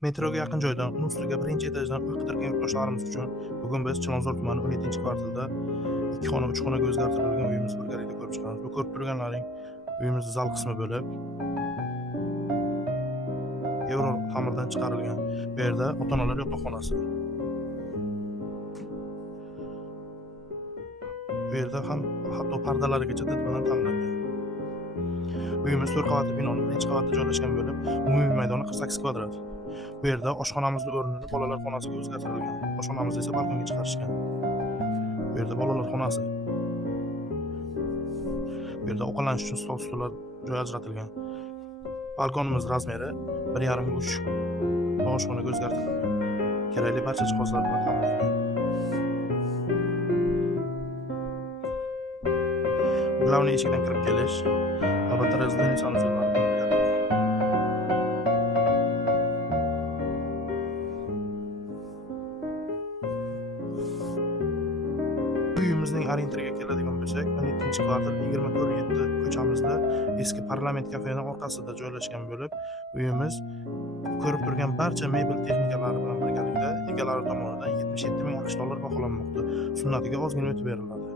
Metroga yaqin joydan, ustiga birinchi etajdan uy qidirgan yurtdoshlarimiz uchun bugun biz Chilonzor tumani 17-kvartalda 2 xona, 3 xonaga o'zgartirilgan uyimiz birgalikda ko'rib chiqamiz. Bu ko'rib turganlaring uyimizning zal qismi bo'lib, Euro ta'mirdan chiqarilgan. Bu yerda ota-onalar yotoqxonasi. Bu yerda ham hatto pardalarigacha did bilan tanlangan. Uyimiz 4 qavatli binoning birinchi qavatida joylashgan bo'lib, umumiy maydoni 48 kvadrat. Bu yerda oshxonamizning o'rnini bolalar xonasiga o'zgartirilgan. Oshxonamizni esa balkonga chiqarishgan. Bu yerda bolalar xonasi. Bu yerda ovqatlanish uchun stol-stullar joy ajratilgan. Balkonimiz razmeri 1,5-3. Oshxonaga o'zgartirilgan. Kerakli barcha jihozlar bilan ta'minlangan. Glavniy eshikdan kirib kelish, albatta rezident sanusiylari bilan birgalikda. Uyimizning orienteriga keladigan bo'lsak, 17-kvartal 24/7 ko'chamizda eski parlament kafening orqasida joylashgan bo'lib, uyimiz ko'rib turgan barcha mebel texnikalari bilan birgalikda egalari tomonidan $77,000 baholanmoqda. Sunnatiga ozgina o'tib beriladi.